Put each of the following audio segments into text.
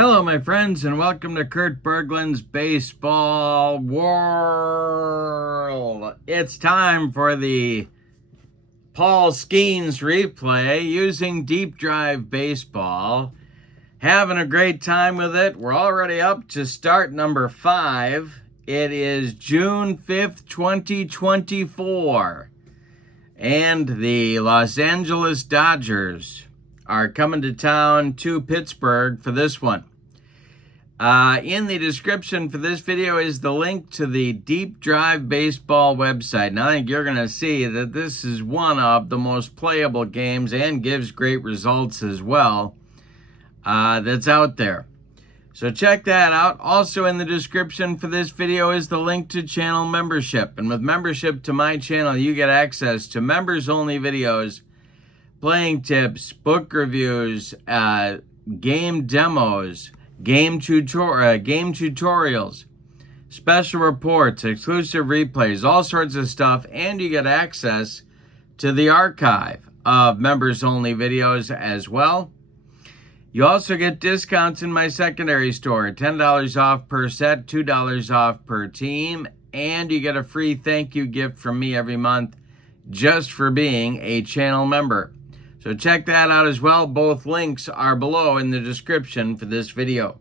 Hello, my friends, and welcome to Kurt Berglund's Baseball World. It's time for the Paul Skenes replay using Deep Drive Baseball. Having a great time with it. We're already up to start number 5. It is June 5th, 2024. And the Los Angeles Dodgers are coming to town to Pittsburgh for this one. In the description for this video is the link to the Deep Drive Baseball website. And I think you're going to see that this is one of the most playable games and gives great results as well that's out there. So check that out. Also in the description for this video is the link to channel membership. And with membership to my channel, you get access to members-only videos, playing tips, book reviews, game demos, game tutorials, special reports, exclusive replays, all sorts of stuff, and you get access to the archive of members-only videos as well. You also get discounts in my secondary store, $10 off per set, $2 off per team, and you get a free thank you gift from me every month just for being a channel member. So check that out as well. Both links are below in the description for this video.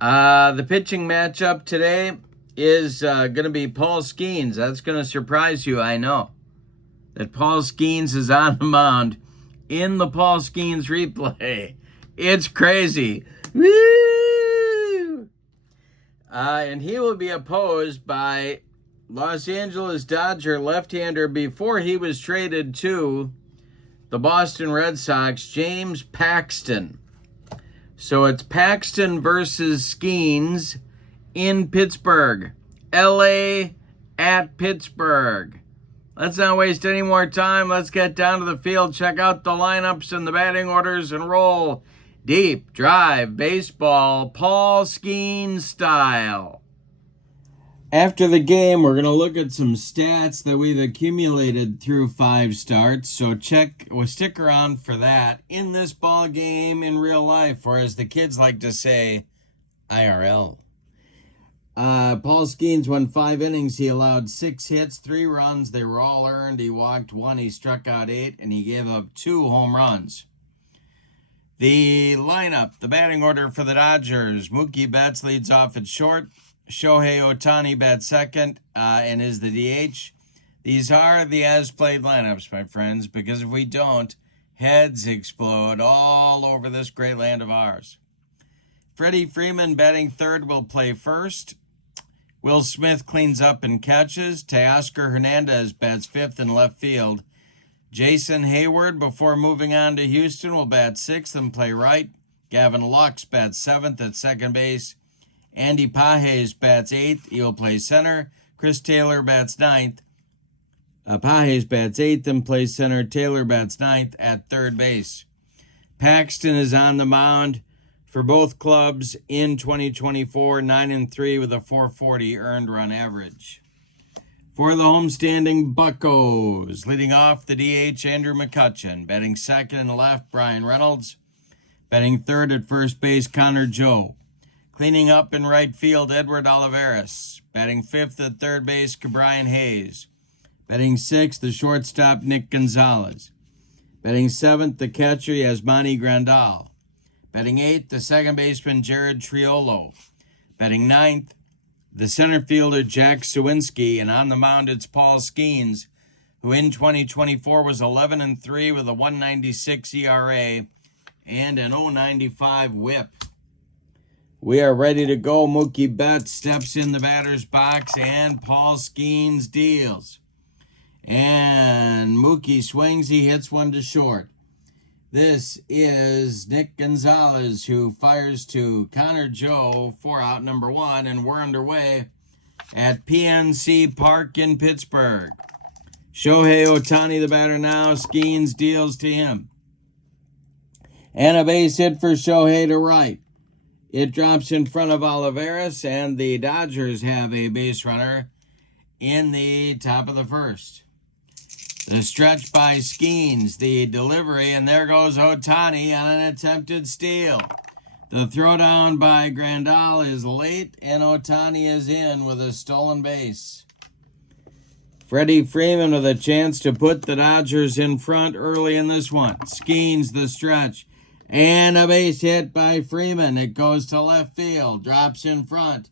The pitching matchup today is going to be Paul Skenes. That's going to surprise you, I know. That Paul Skenes is on the mound in the Paul Skenes replay. It's crazy. Woo! And he will be opposed by Los Angeles Dodger left-hander before he was traded to the Boston Red Sox, James Paxton. So it's Paxton versus Skenes in Pittsburgh. LA at Pittsburgh. Let's not waste any more time. Let's get down to the field, check out the lineups and the batting orders, and roll Deep Drive Baseball, Paul Skenes style. After the game, we're going to look at some stats that we've accumulated through 5 starts. So stick around for that in this ball game in real life, or as the kids like to say, IRL. Paul Skenes went 5 innings. He allowed 6 hits, 3 runs. They were all earned. He walked 1. He struck out 8, and he gave up 2 home runs. The lineup, the batting order for the Dodgers: Mookie Betts leads off at short. Shohei Ohtani bats second and is the DH. These are the as-played lineups, my friends, because if we don't, heads explode all over this great land of ours. Freddie Freeman batting third will play first. Will Smith cleans up and catches. Teoscar Hernandez bats fifth in left field. Jason Hayward, before moving on to Houston, will bat sixth and play right. Gavin Lux bats seventh at second base. Andy Pages bats 8th. He will play center. Chris Taylor bats 9th. Pages bats 8th and plays center. Taylor bats 9th at third base. Paxton is on the mound for both clubs in 2024, 9-3 with a .440 earned run average. For the homestanding Buccos, leading off the DH, Andrew McCutchen. Batting second and left, Brian Reynolds. Batting third at first base, Connor Joe. Cleaning up in right field, Edward Olivares. Batting fifth at third base, Brian Hayes. Batting sixth, the shortstop, Nick Gonzalez. Batting seventh, the catcher, Yasmani Grandal. Batting eighth, the second baseman, Jared Triolo. Batting ninth, the center fielder, Jack Sawinski. And on the mound, it's Paul Skenes, who in 2024 was 11-3 with a 1.96 ERA and an 0.95 whip. We are ready to go. Mookie Betts steps in the batter's box, and Paul Skenes deals. And Mookie swings. He hits one to short. This is Nick Gonzalez, who fires to Connor Joe for out number 1, and we're underway at PNC Park in Pittsburgh. Shohei Ohtani, the batter now. Skenes deals to him. And a base hit for Shohei to right. It drops in front of Olivares, and the Dodgers have a base runner in the top of the first. The stretch by Skenes, the delivery, and there goes Ohtani on an attempted steal. The throwdown by Grandal is late, and Ohtani is in with a stolen base. Freddie Freeman with a chance to put the Dodgers in front early in this one. Skenes the stretch. And a base hit by Freeman. It goes to left field. Drops in front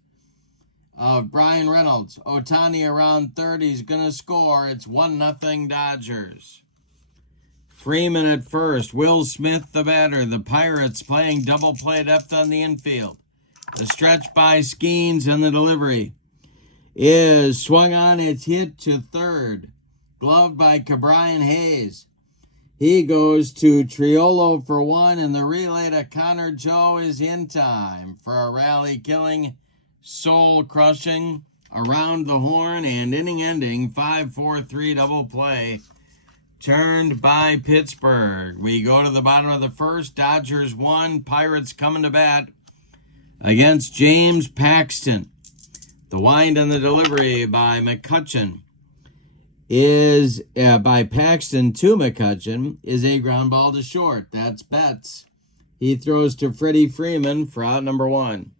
of Brian Reynolds. Ohtani around third. He's going to score. It's 1-0 Dodgers. Freeman at first. Will Smith the batter. The Pirates playing double play depth on the infield. The stretch by Skenes and the delivery is swung on. It's hit to third. Gloved by Cabrian Hayes. He goes to Triolo for one, and the relay to Connor Joe is in time for a rally-killing, soul-crushing, around the horn, and inning-ending 5-4-3 double play turned by Pittsburgh. We go to the bottom of the first. Dodgers 1, Pirates coming to bat against James Paxton. The wind and the delivery by McCutchen is, by Paxton to McCutchen, is a ground ball to short. That's Betts. He throws to Freddie Freeman for out number 1.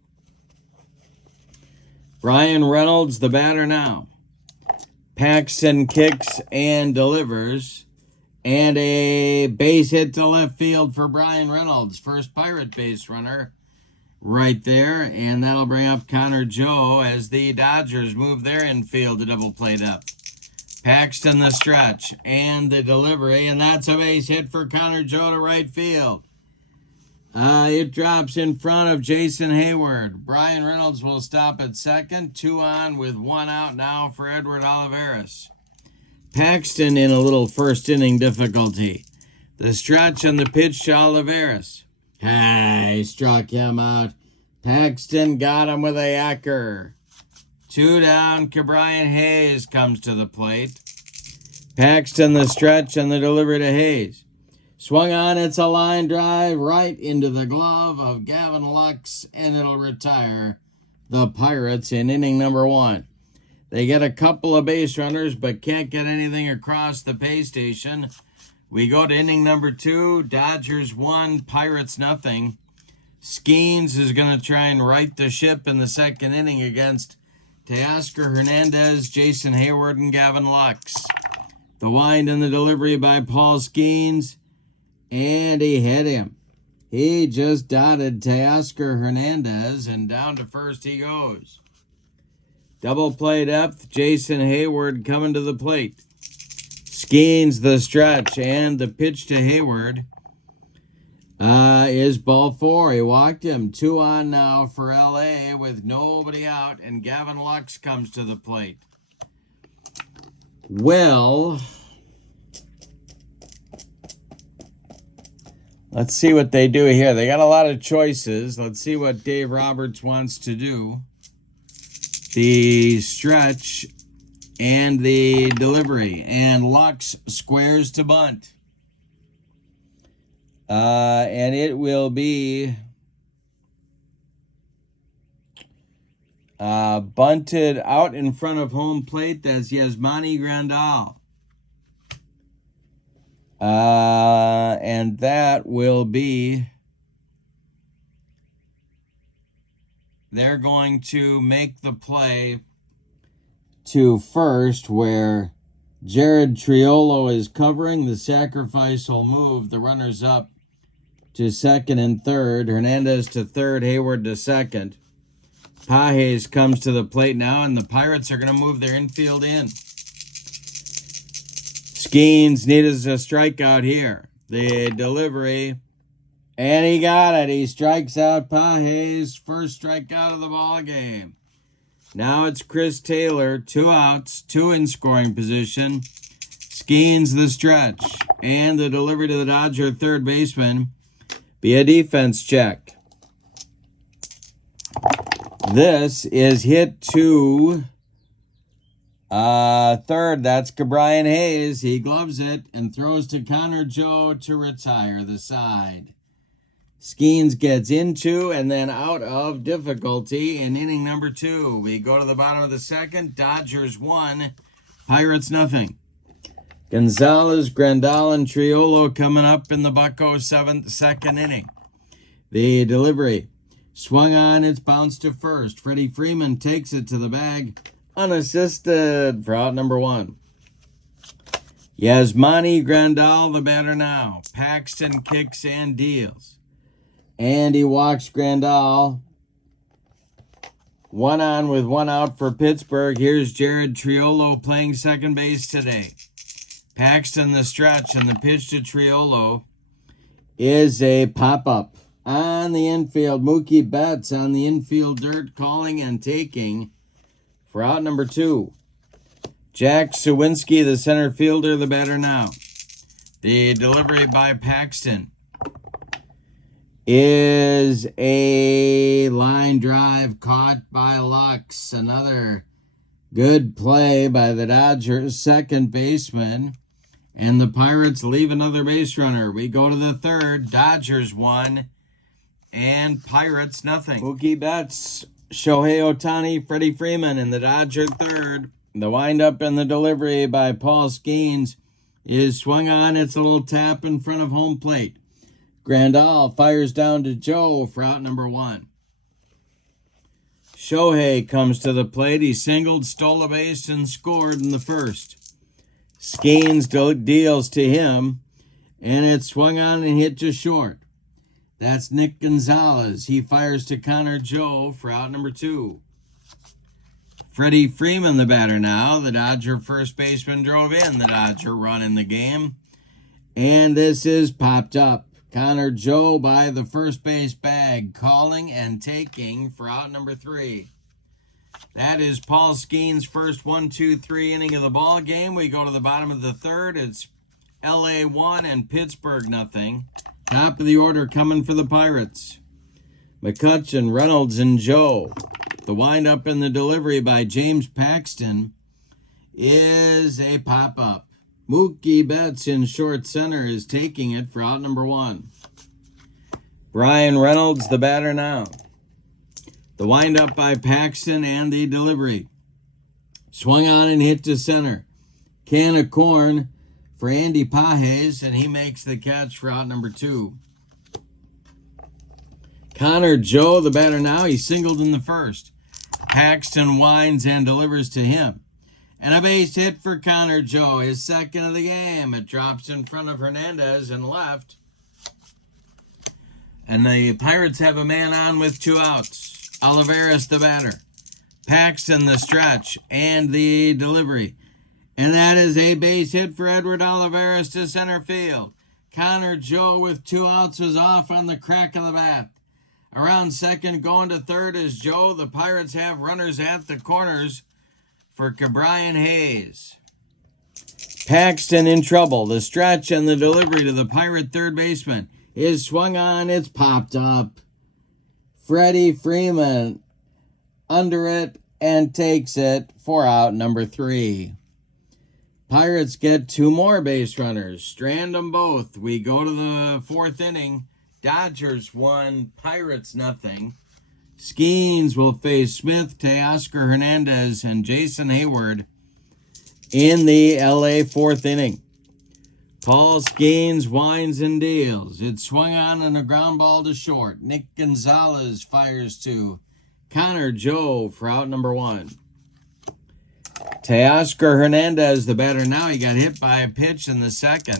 Brian Reynolds, the batter now. Paxton kicks and delivers. And a base hit to left field for Brian Reynolds. First Pirate base runner right there. And that'll bring up Connor Joe as the Dodgers move their infield to double play up. Paxton the stretch and the delivery. And that's a base hit for Connor Joe to right field. It drops in front of Jason Hayward. Brian Reynolds will stop at second. 2 on with 1 out now for Edward Olivares. Paxton in a little first inning difficulty. The stretch and the pitch to Olivares. He struck him out. Paxton got him with a yacker. 2 down. Cabrian Hayes comes to the plate. Paxton the stretch and the delivery to Hayes. Swung on, it's a line drive right into the glove of Gavin Lux, and it'll retire the Pirates in inning number 1. They get a couple of base runners, but can't get anything across the pay station. We go to inning number 2. Dodgers 1, Pirates nothing. Skenes is going to try and right the ship in the second inning against Teoscar Hernandez, Jason Hayward, and Gavin Lux. The wind and the delivery by Paul Skenes, and he hit him. He just dotted Teoscar Hernandez, and down to first he goes. Double play depth, Jason Hayward coming to the plate. Skenes the stretch, and the pitch to Hayward is ball 4. He walked him. 2 on now for LA with nobody out, and Gavin Lux comes to the plate. Well, let's see what they do here. They got a lot of choices. Let's see what Dave Roberts wants to do. The stretch and the delivery. And Lux squares to bunt. And it will be bunted out in front of home plate. That's Yasmani Grandal. And that will be, they're going to make the play to first where Jared Triolo is covering. The sacrifice will move the runners up to second and third. Hernandez to third, Hayward to second. Pages comes to the plate now, and the Pirates are going to move their infield in. Skenes needed a strikeout here. The delivery, and he got it. He strikes out Pages, first strikeout of the ball game. Now it's Chris Taylor, 2 outs, 2 in scoring position. Skenes the stretch, and the delivery to the Dodger third baseman be a defense check. This is hit to third. That's Cabrian Hayes. He gloves it and throws to Connor Joe to retire the side. Skenes gets into and then out of difficulty in inning number 2. We go to the bottom of the second. Dodgers 1, Pirates nothing. Gonzalez, Grandal, and Triolo coming up in the Bucco second inning. The delivery Swung on, it's bounced to first. Freddie Freeman takes it to the bag, unassisted for out number 1. Yasmani Grandal, the batter now. Paxton kicks and deals. And he walks Grandal. 1 on with 1 out for Pittsburgh. Here's Jared Triolo playing second base today. Paxton the stretch, and the pitch to Triolo is a pop-up. On the infield, Mookie Betts on the infield dirt, calling and taking for out number 2. Jack Sawinski, the center fielder, the batter now. The delivery by Paxton is a line drive caught by Lux. Another good play by the Dodgers second baseman. And the Pirates leave another base runner. We go to the third. Dodgers 1 and Pirates nothing. Mookie Betts, Shohei Ohtani, Freddie Freeman in the Dodger third. The windup and the delivery by Paul Skenes is swung on. It's a little tap in front of home plate. Grandal fires down to Joe for out number 1. Shohei comes to the plate. He singled, stole a base, and scored in the first. Skenes deals to him, and it's swung on and hit to short. That's Nick Gonzalez. He fires to Connor Joe for out number 2. Freddie Freeman, the batter now. The Dodger first baseman drove in the Dodger run in the game. And this is popped up. Connor Joe by the first base bag, calling and taking for out number 3. That is Paul Skenes' first 1-2-3 inning of the ball game. We go to the bottom of the third. It's LA 1 and Pittsburgh nothing. Top of the order coming for the Pirates. McCutchen, Reynolds, and Joe. The windup and the delivery by James Paxton is a pop-up. Mookie Betts in short center is taking it for out number 1. Brian Reynolds, the batter now. The windup by Paxton and the delivery. Swung on and hit to center. Can of corn for Andy Pages, and he makes the catch for out number 2. Connor Joe, the batter now. He singled in the first. Paxton winds and delivers to him. And a base hit for Connor Joe, his second of the game. It drops in front of Hernandez and left. And the Pirates have a man on with 2 outs. Olivares, the batter. Paxton, the stretch, and the delivery. And that is a base hit for Edward Olivares to center field. Connor Joe with 2 outs was off on the crack of the bat. Around second, going to third is Joe. The Pirates have runners at the corners for Cabrian Hayes. Paxton in trouble. The stretch and the delivery to the Pirate third baseman is swung on. It's popped up. Freddie Freeman under it and takes it for out number 3. Pirates get 2 more base runners. Strand them both. We go to the 4th inning. Dodgers 1, Pirates nothing. Skenes will face Smith, Teoscar Hernandez, and Jason Hayward in the LA 4th inning. Paul Skenes winds and deals. It's swung on and a ground ball to short. Nick Gonzalez fires to Connor Joe for out number 1. Teoscar Hernandez, the batter now. He got hit by a pitch in the second.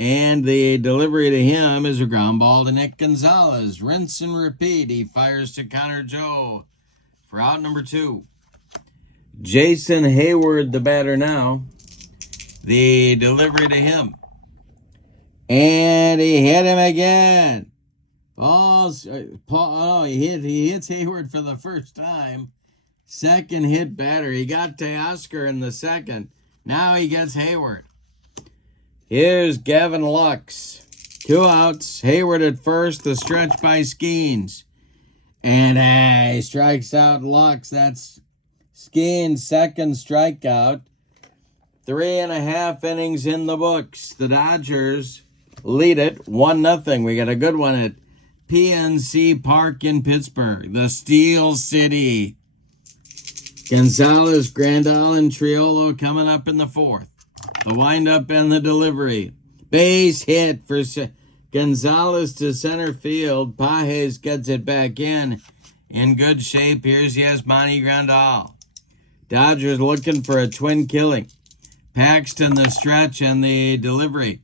And the delivery to him is a ground ball to Nick Gonzalez. Rinse and repeat. He fires to Connor Joe for out number 2. Jason Hayward, the batter now. The delivery to him. And he hit him again. He hits Hayward for the first time. Second hit batter. He got Teoscar in the second. Now he gets Hayward. Here's Gavin Lux. 2 outs. Hayward at first. The stretch by Skenes. And he strikes out Lux. That's Skenes' second strikeout. 3.5 innings in the books. The Dodgers lead it 1-0. We got a good one at PNC Park in Pittsburgh. The Steel City. Gonzalez, Grandal, and Triolo coming up in the 4th. The windup and the delivery. Base hit for Gonzalez to center field. Pages gets it back in good shape. Here's Yasmani Grandal. Dodgers looking for a twin killing. Paxton the stretch, and the delivery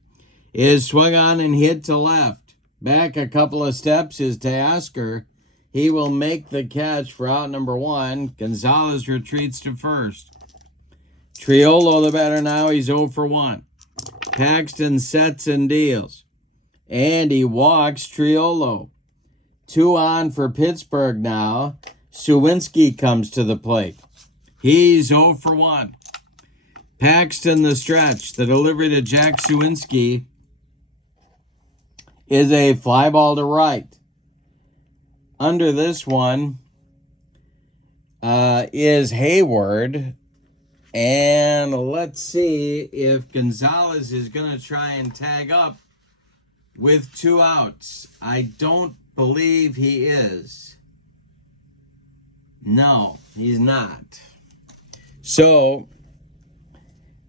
is swung on and hit to left. Back a couple of steps is Teoscar. He will make the catch for out number 1. Gonzalez retreats to first. Triolo the batter now. He's 0 for 1. Paxton sets and deals. And he walks Triolo. 2 on for Pittsburgh now. Suwinski comes to the plate. He's 0 for 1. Paxton the stretch. The delivery to Jack Suwinski is a fly ball to right. Under this one is Hayward. And let's see if Gonzalez is going to try and tag up with 2 outs. I don't believe he is. No, he's not. So,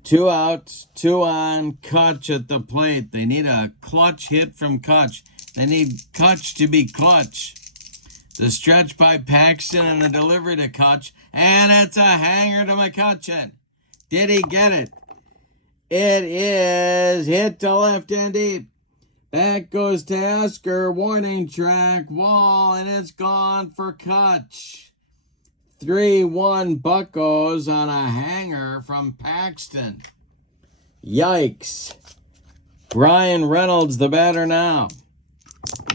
2 outs, 2 on, Kutch at the plate. They need a clutch hit from Kutch. They need Kutch to be clutch. The stretch by Paxton and the delivery to Kutch. And it's a hanger to McCutcheon. Did he get it? It is hit to left and deep. Back goes Tasker. Warning track, wall, and it's gone for Kutch. 3-1 Buccos on a hanger from Paxton. Yikes. Brian Reynolds, the batter now.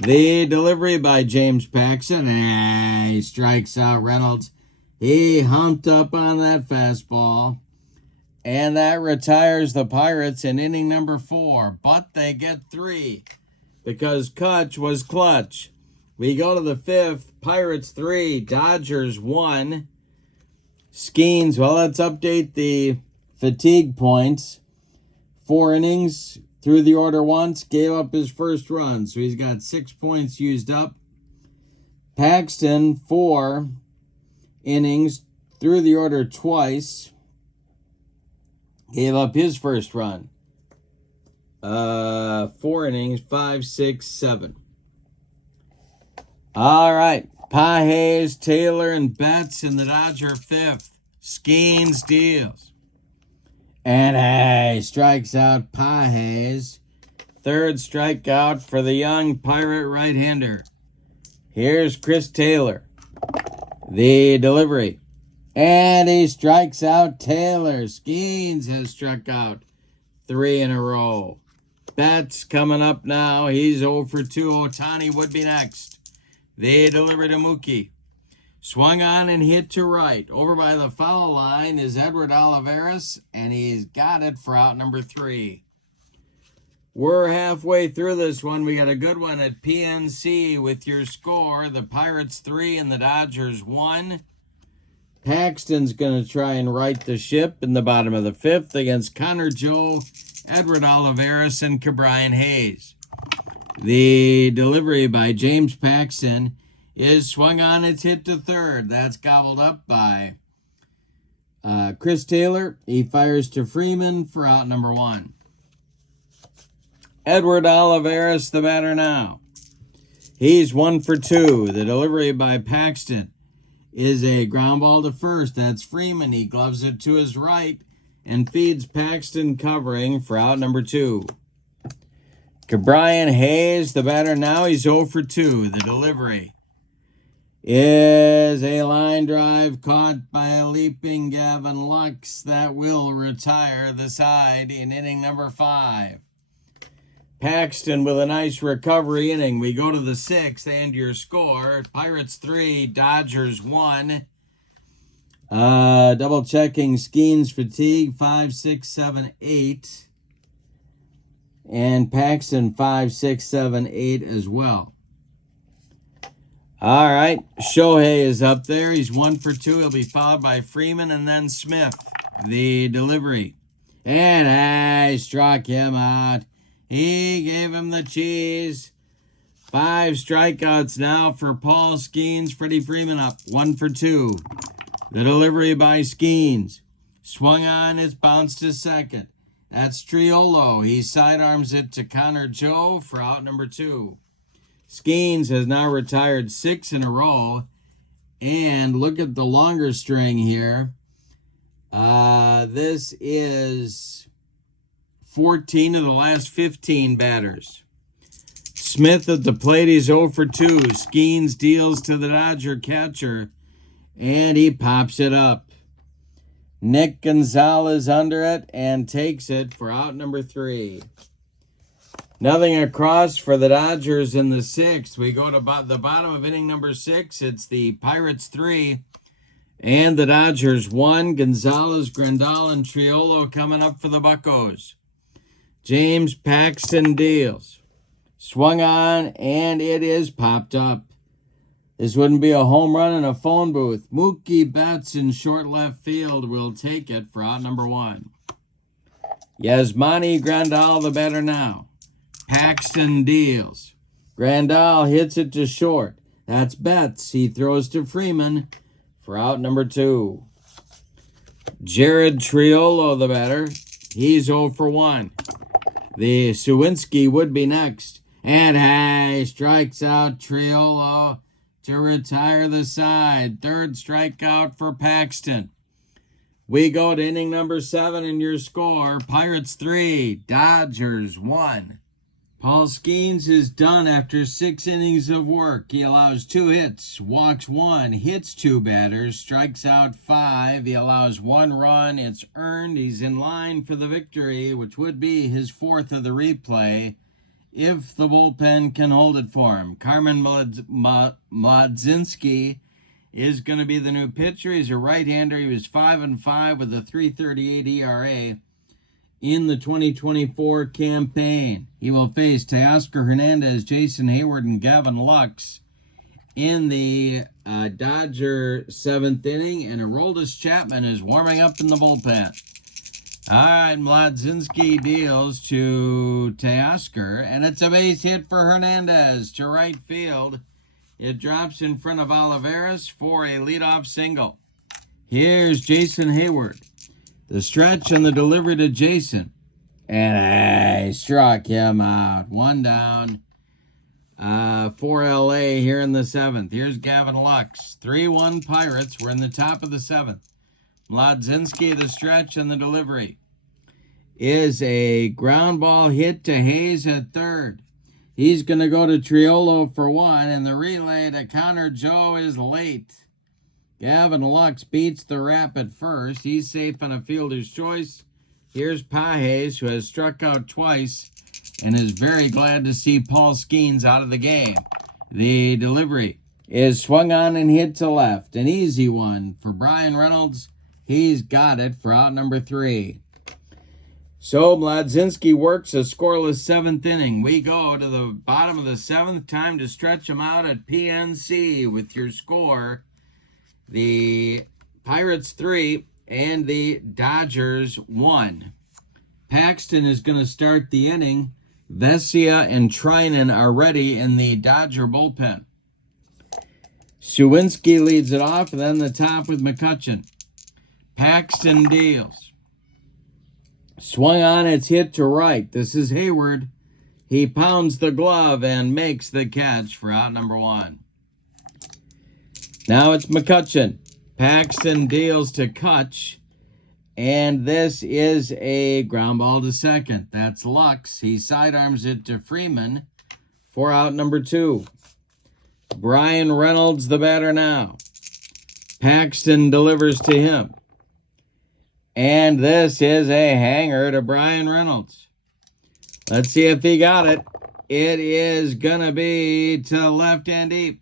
The delivery by James Paxton. He strikes out Reynolds. He humped up on that fastball. And that retires the Pirates in inning number 4. But they get 3 because Kutch was clutch. We go to the 5th. Pirates 3, Dodgers 1. Skenes, well, let's update the fatigue points. 4 innings, through the order once, gave up his first run. So he's got 6 points used up. Paxton, 4 innings, through the order twice. Gave up his first run. 4 innings, 5, 6, 7. All right. Pages, Taylor, and Betts in the Dodger 5th. Skenes deals. And he strikes out Pages. 3rd strikeout for the young Pirate right-hander. Here's Chris Taylor. The delivery. And he strikes out Taylor. Skenes has struck out 3 in a row. Betts coming up now. He's 0 for 2. Ohtani would be next. They deliver to Mookie. Swung on and hit to right. Over by the foul line is Edward Olivares, and he's got it for out number 3. We're halfway through this one. We got a good one at PNC with your score. The Pirates 3 and the Dodgers 1. Paxton's going to try and right the ship in the bottom of the 5th against Connor Joe, Edward Olivares, and Ke'Bryan Hayes. The delivery by James Paxton is swung on. It's hit to 3rd. That's gobbled up by Chris Taylor. He fires to Freeman for out number 1. Edward Olivares, the batter now. He's 1 for 2. The delivery by Paxton is a ground ball to first. That's Freeman. He gloves it to his right and feeds Paxton covering for out number 2. Ke'Bryan Hayes, the batter now. He's 0 for 2. The delivery is a line drive caught by a leaping Gavin Lux that will retire the side in inning number 5. Paxton with a nice recovery inning. We go to the 6th and your score. Pirates 3, Dodgers 1. Double checking Skenes fatigue 5, 6, 7, 8. And Paxton 5, 6, 7, 8 as well. All right. Shohei is up there. He's 1 for 2. He'll be followed by Freeman and then Smith. The delivery. And I struck him out. He gave him the cheese. 5 strikeouts now for Paul Skenes. Freddie Freeman up 1 for 2. The delivery by Skenes. Swung on. It's bounced to second. That's Triolo. He sidearms it to Connor Joe for out number 2. Skenes has now retired 6 in a row. And look at the longer string here. This is 14 of the last 15 batters. Smith at the plate, he's 0 for 2. Skenes deals to the Dodger catcher, and he pops it up. Nick Gonzalez under it and takes it for out number 3. Nothing across for the Dodgers in the 6th. We go to the bottom of inning number 6. It's the Pirates 3 and the Dodgers 1. Gonzalez, Grandal, and Triolo coming up for the Buccos. James Paxton deals. Swung on, and it is popped up. This wouldn't be a home run in a phone booth. Mookie Betts in short left field will take it for out number 1. Yasmani Grandal the batter now. Paxton deals. Grandal hits it to short. That's Betts. He throws to Freeman for out number 2. Jared Triolo the batter. He's 0 for 1. The Sawinski would be next. And hey, strikes out Triolo to retire the side. 3rd strikeout for Paxton. We go to inning number 7 and your score. Pirates 3, Dodgers 1. Paul Skenes is done after 6 innings of work. He allows 2 hits, walks 1, hits 2 batters, strikes out 5. He allows 1 run. It's earned. He's in line for the victory, which would be his 4th of the replay if the bullpen can hold it for him. Carmen Mlodzinski is going to be the new pitcher. He's a right-hander. He was 5-5 with a 3.38 ERA. In the 2024 campaign, he will face Teoscar Hernandez, Jason Hayward, and Gavin Lux in the Dodger 7th inning, and Aroldis Chapman is warming up in the bullpen. All right, Mlodzinski deals to Teoscar, and it's a base hit for Hernandez to right field. It drops in front of Olivares for a leadoff single. Here's Jason Hayward. The stretch and the delivery to Jason. And I struck him out. 1 down for LA here in the 7th. Here's Gavin Lux. 3-1 Pirates. We're in the top of the 7th. Mlodzinski, the stretch and the delivery is a ground ball hit to Hayes at 3rd. He's going to go to Triolo for 1, and the relay to Connor Joe is late. Gavin Lux beats the rap at first. He's safe on a fielder's choice. Here's Pages, who has struck out twice and is very glad to see Paul Skenes out of the game. The delivery is swung on and hit to left. An easy one for Brian Reynolds. He's got it for out number 3. So Mlodzinski works a scoreless 7th inning. We go to the bottom of the 7th. Time to stretch them out at PNC with your score. The Pirates 3 and the Dodgers 1. Paxton is going to start the inning. Vesia and Trinan are ready in the Dodger bullpen. Sawinski leads it off, and then the top with McCutchen. Paxton deals. Swung on, it's hit to right. This is Hayward. He pounds the glove and makes the catch for out number 1. Now it's McCutchen. Paxton deals to Kutch, and this is a ground ball to second. That's Lux. He sidearms it to Freeman for out number 2. Brian Reynolds, the batter now. Paxton delivers to him. And this is a hanger to Brian Reynolds. Let's see if he got it. It is going to be to left and deep.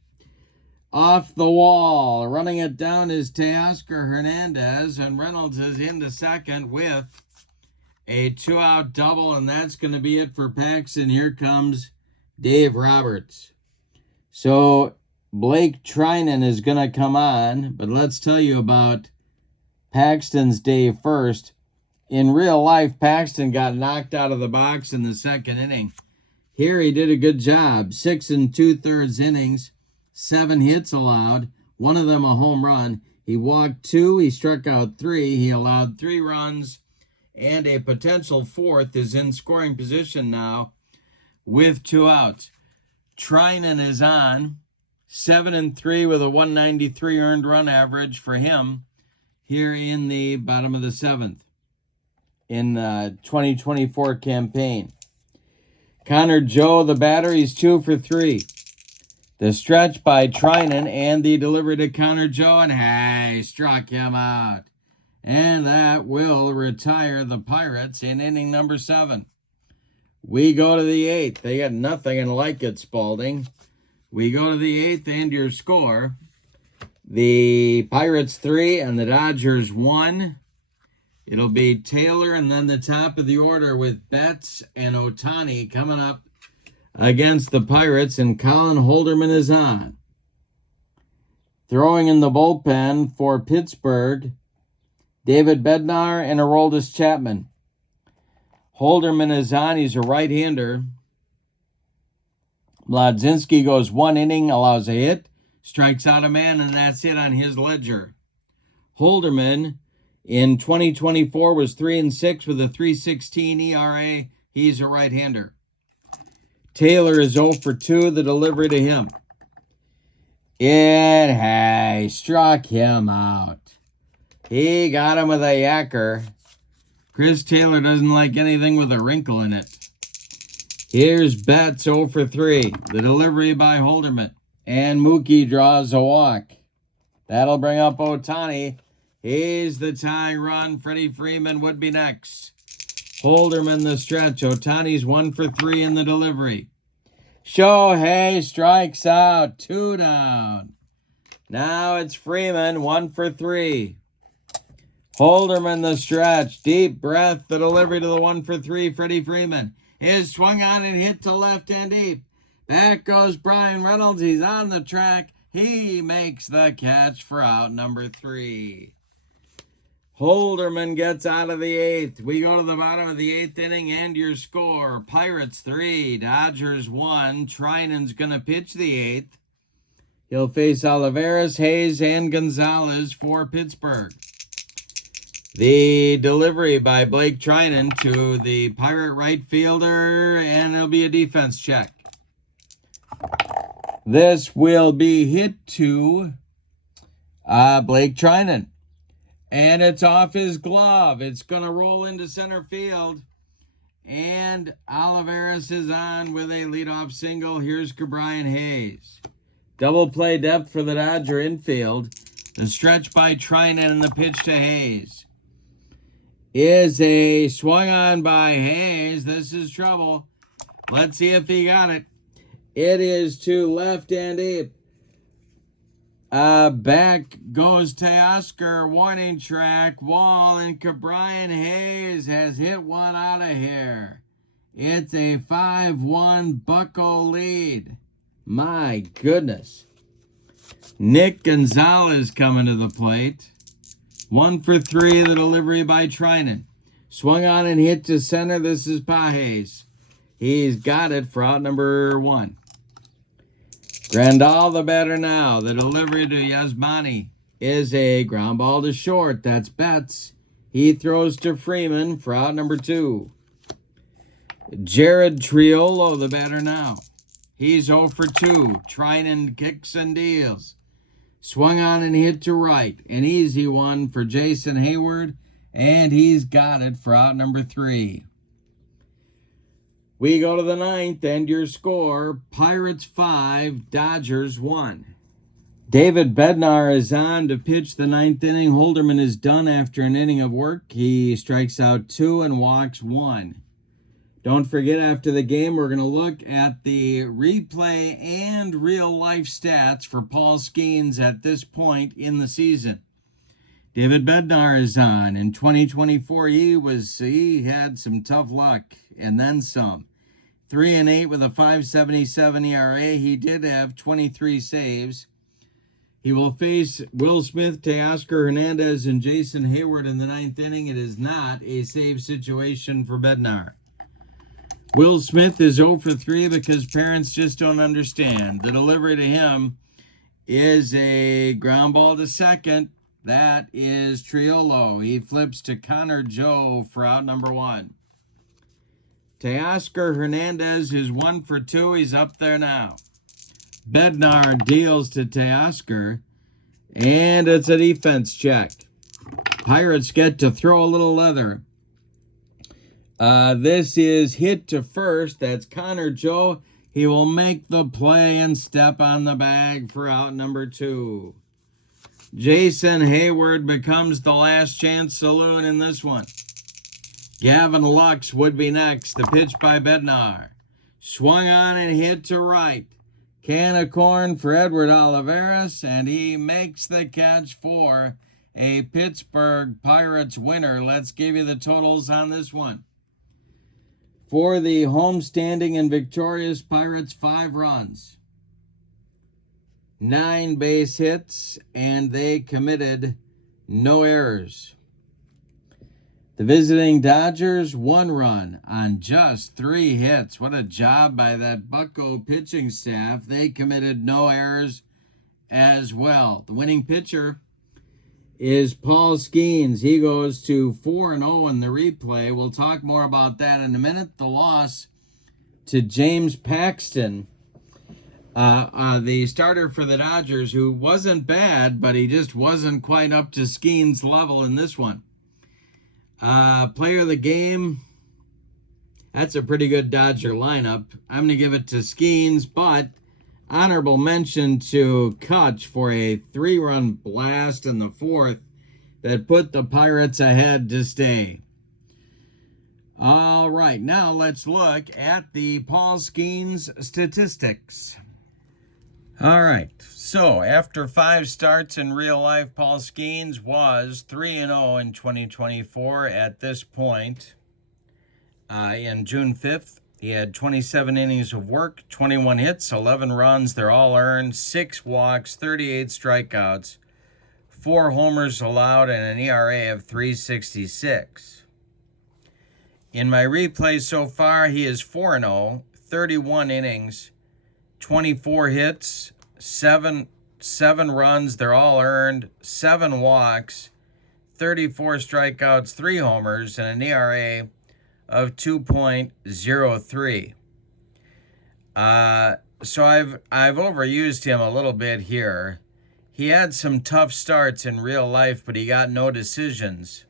Off the wall. Running it down is Teoscar Hernandez, and Reynolds is into second with a 2-out double, and that's going to be it for Paxton. Here comes Dave Roberts. So Blake Trinan is going to come on, but let's tell you about Paxton's day first. In real life, Paxton got knocked out of the box in the 2nd inning. Here he did a good job. 6 2/3 innings, 7 hits allowed, 1 of them a home run. He walked 2, he struck out 3, he allowed 3 runs and a potential fourth is in scoring position now with 2 outs. Treinen is on, 7-3 with a 193 earned run average for him here in the bottom of the 7th in the 2024 campaign. Connor Joe, the batter, he's 2 for 3. The stretch by Treinen and the delivery to Connor Joe, and struck him out. And that will retire the Pirates in inning number 7. We go to the 8th. They got nothing and like it, Spalding. We go to the 8th and your score. The Pirates 3 and the Dodgers 1. It'll be Taylor and then the top of the order with Betts and Ohtani coming up against the Pirates, and Colin Holderman is on. Throwing in the bullpen for Pittsburgh, David Bednar and Aroldis Chapman. Holderman is on. He's a right-hander. Mlodzinski goes 1 inning, allows a hit, strikes out a man, and that's it on his ledger. Holderman in 2024 was 3-6 with a 3.16 ERA. He's a right-hander. Taylor is 0 for 2, the delivery to him. It struck him out. He got him with a yacker. Chris Taylor doesn't like anything with a wrinkle in it. Here's Betts 0 for 3, the delivery by Holderman. And Mookie draws a walk. That'll bring up Ohtani. He's the tying run. Freddie Freeman would be next. Holderman the stretch. Ohtani's 1 for 3 in the delivery. Shohei strikes out. 2 down. Now it's Freeman, 1 for 3. Holderman the stretch. Deep breath. The delivery to the 1 for 3. Freddie Freeman is swung on and hit to left and deep. Back goes Brian Reynolds. He's on the track. He makes the catch for out number 3. Holderman gets out of the 8th. We go to the bottom of the 8th inning and your score. Pirates 3, Dodgers 1. Treinen's going to pitch the 8th. He'll face Olivares, Hayes, and Gonzalez for Pittsburgh. The delivery by Blake Treinen to the Pirate right fielder, and it'll be a defense check. This will be hit to Blake Treinen. And it's off his glove. It's going to roll into center field. And Olivares is on with a leadoff single. Here's Brian Hayes. Double play depth for the Dodger infield. The stretch by Treinen and the pitch to Hayes is a swung on by Hayes. This is trouble. Let's see if he got it. It is to left and deep. Back goes Teoscar, warning track, wall, and Brian Hayes has hit one out of here. It's a 5-1 Bucco lead. My goodness. Nick Gonzalez coming to the plate. 1 for 3, the delivery by Treinen. Swung on and hit to center. This is Pages. He's got it for out number 1. Grandal the batter now. The delivery to Yasmani is a ground ball to short. That's Betts. He throws to Freeman for out number 2. Jared Triolo the batter now. He's 0 for 2. Treinen kicks and deals. Swung on and hit to right. An easy one for Jason Hayward. And he's got it for out number 3. We go to the 9th, and your score, Pirates 5, Dodgers 1. David Bednar is on to pitch the 9th inning. Holderman is done after an inning of work. He strikes out 2 and walks 1. Don't forget, after the game, we're going to look at the replay and real-life stats for Paul Skenes at this point in the season. David Bednar is on. In 2024, he had some tough luck, and then some. 3-8 with a 5.77 ERA. He did have 23 saves. He will face Will Smith, Teoscar Hernandez, and Jason Hayward in the 9th inning. It is not a save situation for Bednar. Will Smith is 0 for 3 because parents just don't understand. The delivery to him is a ground ball to second. That is Triolo. He flips to Connor Joe for out number 1. Teoscar Hernandez is 1 for 2. He's up there now. Bednar deals to Teoscar, and it's a defense check. Pirates get to throw a little leather. This is hit to first. That's Connor Joe. He will make the play and step on the bag for out number 2. Jason Hayward becomes the last chance saloon in this one. Gavin Lux would be next. The pitch by Bednar. Swung on and hit to right. Can of corn for Edward Olivares, and he makes the catch for a Pittsburgh Pirates winner. Let's give you the totals on this one. For the homestanding and victorious Pirates, 5 runs, 9 base hits, and they committed no errors. The visiting Dodgers, 1 run on just 3 hits. What a job by that Bucco pitching staff. They committed no errors as well. The winning pitcher is Paul Skenes. He goes to 4-0 in the replay. We'll talk more about that in a minute. The loss to James Paxton, the starter for the Dodgers, who wasn't bad, but he just wasn't quite up to Skenes' level in this one. Player of the game, that's a pretty good Dodger lineup. I'm going to give it to Skenes, but honorable mention to Kutch for a 3-run blast in the 4th that put the Pirates ahead to stay. All right, now let's look at the Paul Skenes statistics. All right, so after 5 starts in real life, Paul Skenes was 3-0 in 2024 at this point. In June 5th, he had 27 innings of work, 21 hits, 11 runs. They're all earned, 6 walks, 38 strikeouts, 4 homers allowed, and an ERA of 3.66. In my replay so far, he is 4-0, 31 innings, 24 hits, 7 runs. They're all earned, 7 walks, 34 strikeouts, 3 homers, and an ERA of 2.03. So I've overused him a little bit here. He had some tough starts in real life, but he got no decisions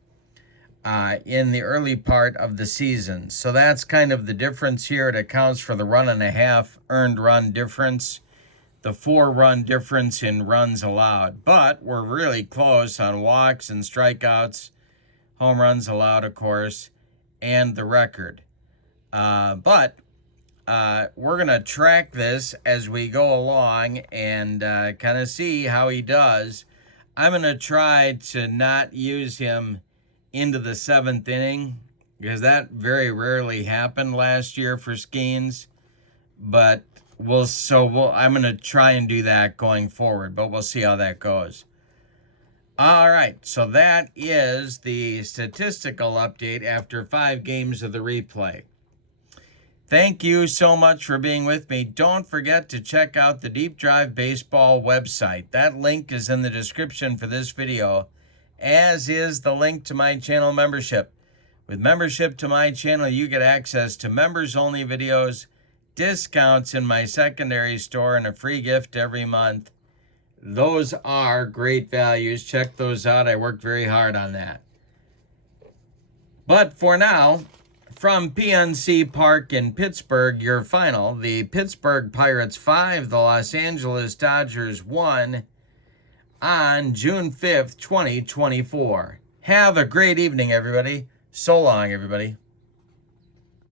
in the early part of the season. So that's kind of the difference here. It accounts for the 1.5 earned run difference, the 4-run difference in runs allowed. But we're really close on walks and strikeouts, home runs allowed, of course, and the record. But we're going to track this as we go along and kind of see how he does. I'm going to try to not use him into the 7th inning because that very rarely happened last year for Skenes. But I'm going to try and do that going forward, but we'll see how that goes. All right, so that is the statistical update after 5 games of the replay. Thank you so much for being with me. Don't forget to check out the Deep Drive Baseball website. That link is in the description for this video, as is the link to my channel membership. With membership to my channel, you get access to members-only videos, discounts in my secondary store, and a free gift every month. Those are great values. Check those out. I worked very hard on that. But for now, from PNC Park in Pittsburgh, your final, the Pittsburgh Pirates 5, the Los Angeles Dodgers 1 on June 5th, 2024. Have a great evening, everybody. So long, everybody.